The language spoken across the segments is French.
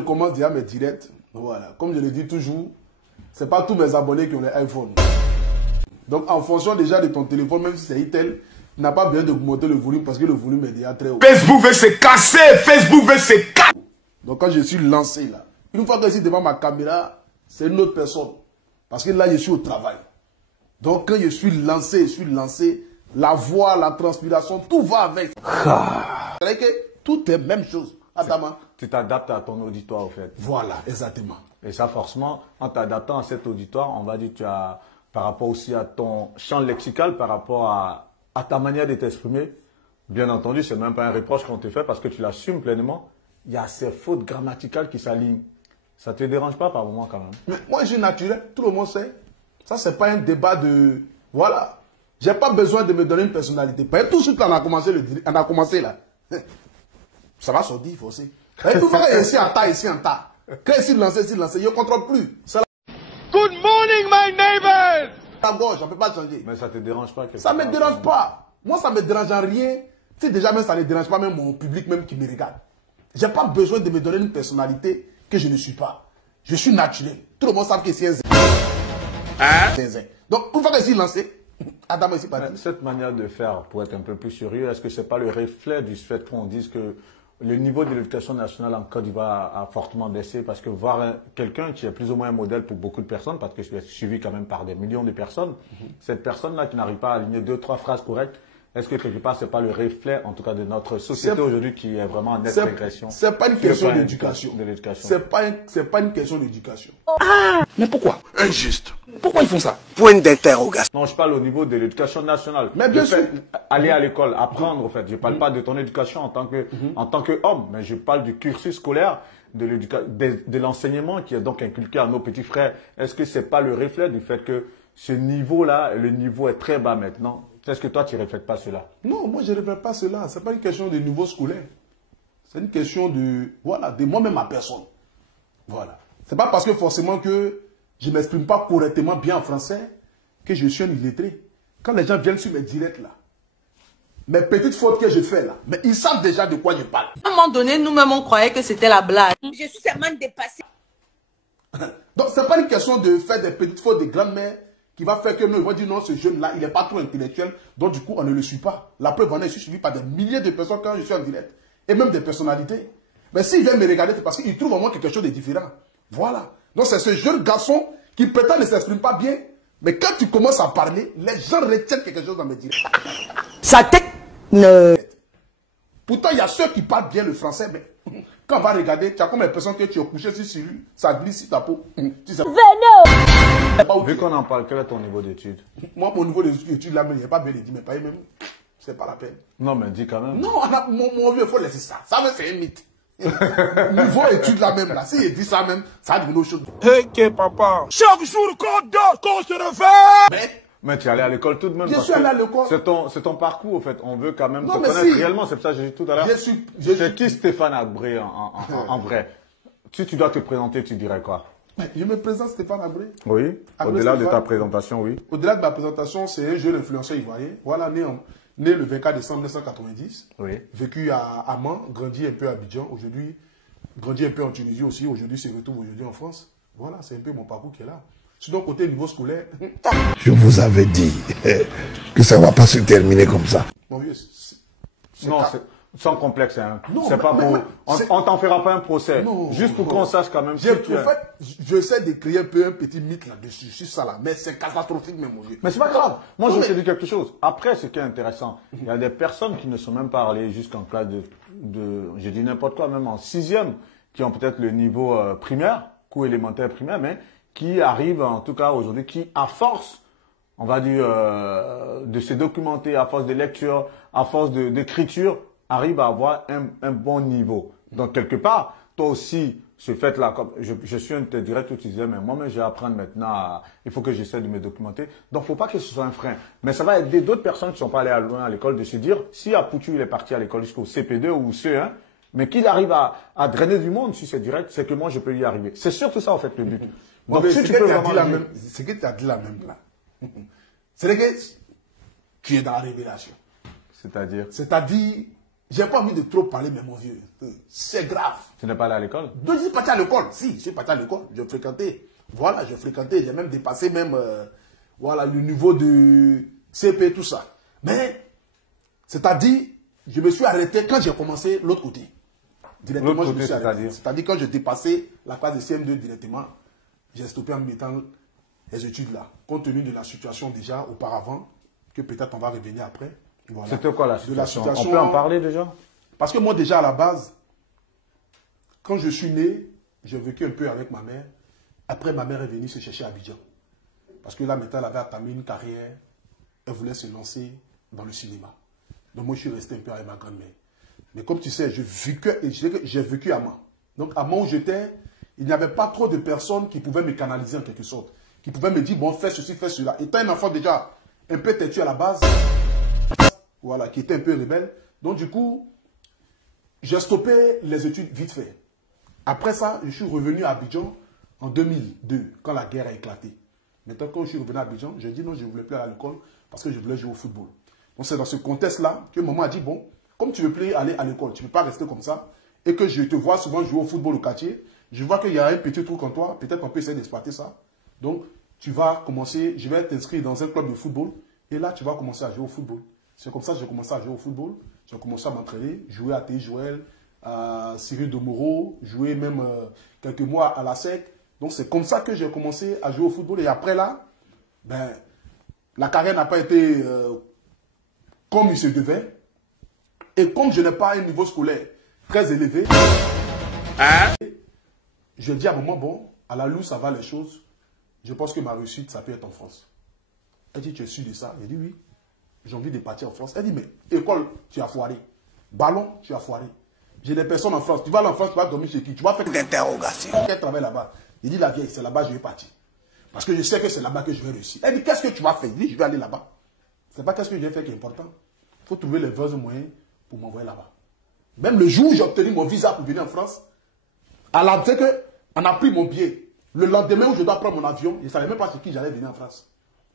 Je commence déjà mes directs. Voilà. Comme je le dis toujours, c'est pas tous mes abonnés qui ont les iPhone. Donc en fonction déjà de ton téléphone, même si c'est Itel, il n'a pas besoin d'augmenter le volume parce que le volume est déjà très haut. Facebook veut se casser, Facebook veut se casser. Donc quand je suis lancé là, une fois que je suis devant ma caméra, c'est une autre personne. Parce que là, je suis au travail. Donc quand je suis lancé, la voix, la transpiration, tout va avec. C'est-à-dire que tout est même chose. Adama. Tu t'adaptes à ton auditoire, au fait. Voilà, exactement. Et ça, forcément, en t'adaptant à cet auditoire, on va dire que tu as, par rapport aussi à ton champ lexical, par rapport à ta manière de t'exprimer, bien entendu, c'est même pas un reproche qu'on te fait parce que tu l'assumes pleinement. Il y a ces fautes grammaticales qui s'alignent. Ça te dérange pas par moment quand même? Mais moi, je suis naturel, tout le monde sait. Ça, c'est pas un débat de... Voilà. J'ai pas besoin de me donner une personnalité. Tout de suite, là, on a commencé là. Ça va sortir, forcément. Tout le monde est ici en tas, ici en tas. Quand ici lancé, je ne contrôle plus. Good morning, my neighbors. La gauche, on ne peut pas changer. Mais ça te dérange pas? Ça ne me dérange pas. Moi, ça ne me dérange en rien. Tu sais, déjà, même ça ne dérange pas même mon public même qui me regarde. J'ai pas besoin de me donner une personnalité que je ne suis pas. Je suis naturel. Tout le monde sait que c'est un zé. Hein? Donc, une fois que c'est lancé, Adam ici pas dit. Cette manière de faire, pour être un peu plus sérieux, est-ce que c'est pas le reflet du fait qu'on dise que le niveau de l'éducation nationale en Côte d'Ivoire a fortement baissé? Parce que voir quelqu'un qui est plus ou moins un modèle pour beaucoup de personnes, parce que je suis suivi quand même par des millions de personnes, cette personne-là qui n'arrive pas à aligner 2-3 phrases correctes, est-ce que quelque part, c'est pas le reflet, en tout cas, de notre société aujourd'hui qui est vraiment en nette régression? C'est pas une question d'éducation. C'est pas une question d'éducation. Ah, mais pourquoi? Injuste. Pourquoi ils font ça? Point d'interrogation. Non, je parle au niveau de l'éducation nationale. Mais bien sûr. Aller à l'école, apprendre, en fait. Je parle pas de ton éducation en tant qu'homme, mais je parle du cursus scolaire, de l'enseignement qui est donc inculqué à nos petits frères. Est-ce que c'est pas le reflet du fait que ce niveau-là, le niveau est très bas maintenant? Est-ce que toi, tu ne reflètes pas cela? Non, moi, je ne reflète pas cela. Ce n'est pas une question de niveau scolaire. C'est une question de, voilà, de moi-même, ma personne. Voilà. Ce n'est pas parce que forcément que je ne m'exprime pas correctement bien en français que je suis un illettré. Quand les gens viennent sur mes directs, là, mes petites fautes que je fais, là, mais ils savent déjà de quoi je parle. À un moment donné, nous-mêmes, on croyait que c'était la blague. Je suis tellement dépassée. Donc, ce n'est pas une question de faire des petites fautes de grand-mère qui va faire que nous, ils vont dire non, ce jeune-là, il n'est pas trop intellectuel, donc du coup, on ne le suit pas. La preuve en est, je suis suivi par des milliers de personnes quand je suis en direct, et même des personnalités. Mais s'ils viennent me regarder, c'est parce qu'ils trouvent en moi quelque chose de différent. Voilà. Donc, c'est ce jeune garçon qui peut-être ne s'exprime pas bien, mais quand tu commences à parler, les gens retiennent quelque chose dans mes directs. Sa tête ne... Pourtant, il y a ceux qui parlent bien le français, mais quand on va regarder, tu as comme l'impression que tu es couché sur lui, ça glisse sur ta peau. Tu sais. Vu qu'on en parle, quel est ton niveau d'études? Moi, mon niveau d'études, là, il n'y a pas bien dit, mais pas même. C'est pas la peine. Non, mais dis quand même. Non, mon vieux, il faut laisser ça. Ça, c'est un mythe. Niveau études, là même, là. Si il dit ça même, ça va devenir autre chose. Ok, papa. Chaque jour qu'on dort, qu'on se réveille. Mais tu es allé à l'école tout de même. Je suis allé à l'école. C'est ton parcours, en fait. On veut quand même te mais connaître réellement. C'est pour ça que j'ai dit tout à l'heure. C'est qui Stéphane Abré en vrai? Si tu dois te présenter, tu dirais quoi? Je me présente Stéphane Abré. Oui. Au-delà de ta présentation, oui. Au-delà de ma présentation, c'est un jeune influenceur ivoirien. Voilà, né le 24 décembre 1990. Oui. Vécu à Amman, grandi un peu à Abidjan. Aujourd'hui, grandi un peu en Tunisie aussi. Aujourd'hui, se retrouve aujourd'hui en France. Voilà, c'est un peu mon parcours qui est là. Sinon, côté niveau scolaire. Je vous avais dit que ça ne va pas se terminer comme ça. Mon vieux, non, c'est sans complexe. Hein. Non, on t'en fera pas un procès. Non, juste pour qu'on sache quand même. En fait, j'essaie de créer un peu un petit mythe là-dessus. Je suis ça là. Mais c'est catastrophique, même, mon vieux. Mais c'est pas grave. Moi, je te dis quelque chose. Après, ce qui est intéressant, il y a des personnes qui ne sont même pas allées jusqu'en classe je dis n'importe quoi, même en 6e, qui ont peut-être le niveau primaire, cours élémentaire primaire, mais qui arrivent, en tout cas aujourd'hui, qui, à force, on va dire, de se documenter, à force de lecture, à force d'écriture, arrivent à avoir un bon niveau. Donc, quelque part, toi aussi, ce fait-là, comme je suis un de tes directs où tu disais, mais moi-même, je vais apprendre maintenant, il faut que j'essaie de me documenter. Donc, faut pas que ce soit un frein. Mais ça va aider d'autres personnes qui sont pas allées loin à l'école de se dire, si Apoutu, il est parti à l'école jusqu'au CP2 ou CE1, mais qu'il arrive à drainer du monde sur ces directs, c'est que moi, je peux y arriver. C'est surtout ça, en fait, le but. Donc, si tu peux vraiment... Ce que tu as dit la même là, c'est que tu es dans la révélation. C'est-à-dire? C'est-à-dire, j'ai pas envie de trop parler, mais mon vieux, c'est grave. Tu n'es pas allé à l'école? Donc, je suis parti à l'école. Si, je suis parti à l'école. Je fréquentais. Voilà, je fréquentais. J'ai même dépassé même, voilà, le niveau de CP, tout ça. Mais, c'est-à-dire, je me suis arrêté quand j'ai commencé l'autre côté. Directement, je me suis arrêté. C'est-à-dire, quand je dépassais la classe de CM2 directement, j'ai stoppé en mettant les études là. Compte tenu de la situation déjà auparavant, que peut-être on va revenir après. Voilà. C'était quoi la situation? On peut en parler déjà? Parce que moi, déjà, à la base, quand je suis né, j'ai vécu un peu avec ma mère. Après, ma mère est venue se chercher à Abidjan. Parce que là, maintenant, elle avait entamé une carrière. Elle voulait se lancer dans le cinéma. Donc, moi, je suis resté un peu avec ma grand-mère. Mais comme tu sais, j'ai vécu à Mans. Donc, à Mans où j'étais, il n'y avait pas trop de personnes qui pouvaient me canaliser en quelque sorte. Qui pouvaient me dire, bon, fais ceci, fais cela. Étant un enfant déjà un peu têtu à la base, voilà, qui était un peu rebelle. Donc, du coup, j'ai stoppé les études vite fait. Après ça, je suis revenu à Abidjan en 2002, quand la guerre a éclaté. Maintenant, quand je suis revenu à Abidjan, j'ai dit non, je ne voulais plus aller à l'école parce que je voulais jouer au football. Donc, c'est dans ce contexte-là que maman a dit, bon, comme tu ne veux plus aller à l'école, tu ne peux pas rester comme ça, et que je te vois souvent jouer au football au quartier, je vois qu'il y a un petit truc en toi, peut-être on peut essayer d'exploiter ça. Donc, tu vas commencer, je vais t'inscrire dans un club de football, et là, tu vas commencer à jouer au football. C'est comme ça que j'ai commencé à jouer au football. J'ai commencé à m'entraîner, jouer à Théo Joël, à Cyril de Moreau, jouer même quelques mois à la SEC. Donc c'est comme ça que j'ai commencé à jouer au football. Et après là, ben, la carrière n'a pas été comme il se devait. Et comme je n'ai pas un niveau scolaire très élevé, je dis à maman, bon, à la louche, ça va les choses. Je pense que ma réussite, ça peut être en France. Elle dit, tu es sûr de ça? J'ai dit oui. J'ai envie de partir en France. Elle dit, mais école, tu as foiré. Ballon, tu as foiré. J'ai des personnes en France. Tu vas aller en France, tu vas dormir chez qui? Tu vas faire d'interrogation. quel travail là-bas? Il dit, la vieille, c'est là-bas que je vais partir. Parce que je sais que c'est là-bas que je vais réussir. Elle dit, qu'est-ce que tu vas faire? Il dit, je vais aller là-bas. C'est pas qu'est-ce que je vais faire qui est important. Il faut trouver les vrais moyens pour m'envoyer là-bas. Même le jour où j'ai obtenu mon visa pour venir en France, c'est qu'on a pris mon billet. Le lendemain où je dois prendre mon avion, je ne savais même pas sur qui j'allais venir en France.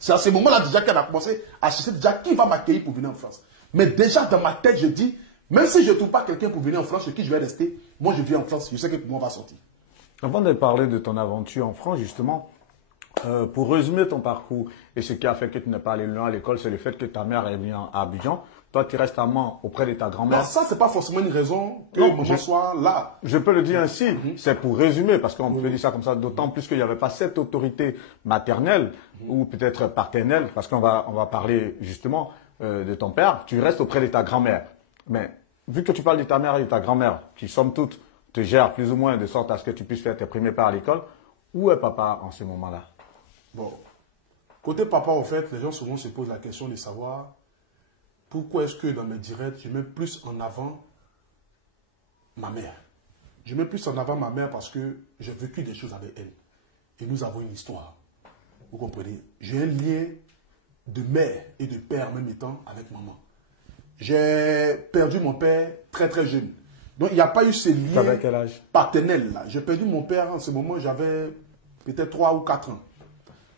C'est à ce moment-là déjà qu'elle a commencé à chercher déjà qui va m'accueillir pour venir en France. Mais déjà dans ma tête, je dis, même si je ne trouve pas quelqu'un pour venir en France, chez qui je vais rester, moi je viens en France, je sais que pour moi on va sortir. Avant de parler de ton aventure en France, justement, pour résumer ton parcours et ce qui a fait que tu n'es pas allé loin à l'école, c'est le fait que ta mère est venue à Abidjan. Toi, tu restes à Mans auprès de ta grand-mère. Ça, c'est pas forcément une raison que maman soit là. Je peux le dire ainsi, c'est pour résumer, parce qu'on peut dire ça comme ça, d'autant plus qu'il n'y avait pas cette autorité maternelle ou peut-être paternelle, parce qu'on va parler justement de ton père. Tu restes auprès de ta grand-mère. Mais vu que tu parles de ta mère et de ta grand-mère, qui somme toute te gèrent plus ou moins de sorte à ce que tu puisses faire tes premiers pas à l'école, où est papa en ce moment-là? Bon, côté papa, en fait, les gens souvent se posent la question de savoir pourquoi est-ce que dans mes directs, je mets plus en avant ma mère. Je mets plus en avant ma mère parce que j'ai vécu des choses avec elle. Et nous avons une histoire. Vous comprenez? J'ai un lien de mère et de père en même temps avec maman. J'ai perdu mon père très très jeune. Donc il n'y a pas eu ce lien paternel là. J'ai perdu mon père en ce moment, j'avais peut-être 3 ou 4 ans.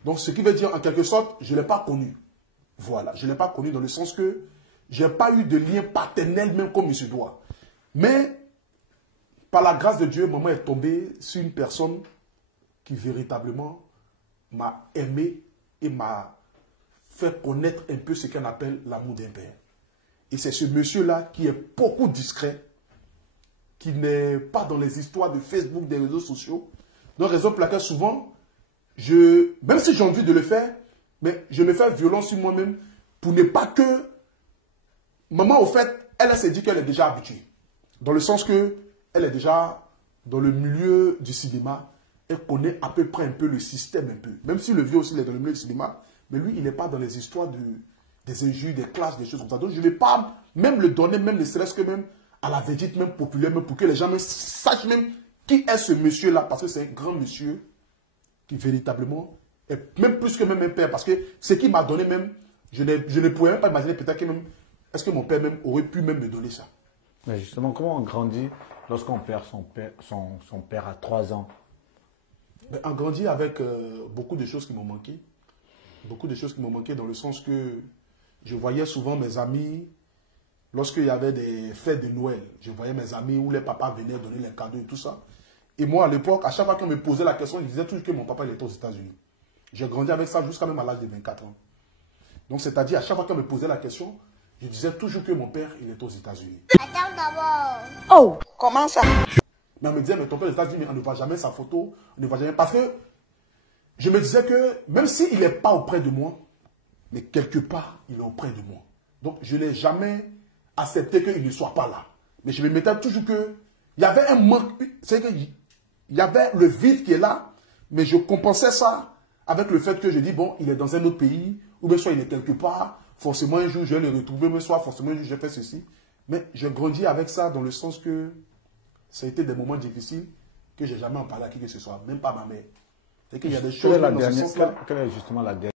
Donc ce qui veut dire en quelque sorte, je ne l'ai pas connu. Voilà, je ne l'ai pas connu dans le sens que je n'ai pas eu de lien paternel même comme il se doit. Mais par la grâce de Dieu, maman est tombée sur une personne qui véritablement m'a aimé et m'a fait connaître un peu ce qu'on appelle l'amour d'un père. Et c'est ce monsieur-là qui est beaucoup discret, qui n'est pas dans les histoires de Facebook, des réseaux sociaux. Donc, raison pour laquelle souvent, même si j'ai envie de le faire, mais je me fais violence sur moi-même pour ne pas que... Maman, au fait, elle s'est dit qu'elle est déjà habituée. Dans le sens que elle est déjà dans le milieu du cinéma. Elle connaît à peu près un peu le système un peu. Même si le vieux aussi il est dans le milieu du cinéma, mais lui, il n'est pas dans les histoires des injures, des classes, des choses comme ça. Donc, je ne vais pas même le donner, même ne serait-ce que même à la vedette, même populaire, même pour que les gens même sachent même qui est ce monsieur-là. Parce que c'est un grand monsieur qui véritablement est même plus que même un père. Parce que ce qu'il m'a donné même, je ne pourrais même pas imaginer peut-être que même, est-ce que mon père même aurait pu même me donner ça? Mais justement, comment on grandit lorsqu'on perd son père à 3 ans? Ben, on grandit avec beaucoup de choses qui m'ont manqué. Beaucoup de choses qui m'ont manqué dans le sens que je voyais souvent mes amis lorsqu'il y avait des fêtes de Noël, je voyais mes amis où les papas venaient donner les cadeaux et tout ça. Et moi, à l'époque, à chaque fois qu'on me posait la question, je disais toujours que mon papa il était aux États-Unis. J'ai grandi avec ça jusqu'à même à l'âge de 24 ans. Donc, c'est-à-dire, à chaque fois qu'on me posait la question, je disais toujours que mon père, il était aux États-Unis. Attends d'abord. Oh, comment ça? Mais on me disait, mais ton père est aux États-Unis, mais on ne voit jamais sa photo, on ne voit jamais. Parce que je me disais que même s'il n'est pas auprès de moi, mais quelque part, il est auprès de moi. Donc, je n'ai jamais accepté qu'il ne soit pas là. Mais je me mettais toujours que il y avait un manque, c'est qu'il y avait le vide qui est là, mais je compensais ça avec le fait que je dis, bon, il est dans un autre pays, ou bien soit il est quelque part, forcément un jour je vais le retrouver, mais soit forcément un jour je fais ceci. Mais je grandis avec ça dans le sens que ça a été des moments difficiles que je n'ai jamais en parlé à qui que ce soit, même pas ma mère. C'est qu'il y a des choses Quelle est dans ce sens-là. quelle est justement la dernière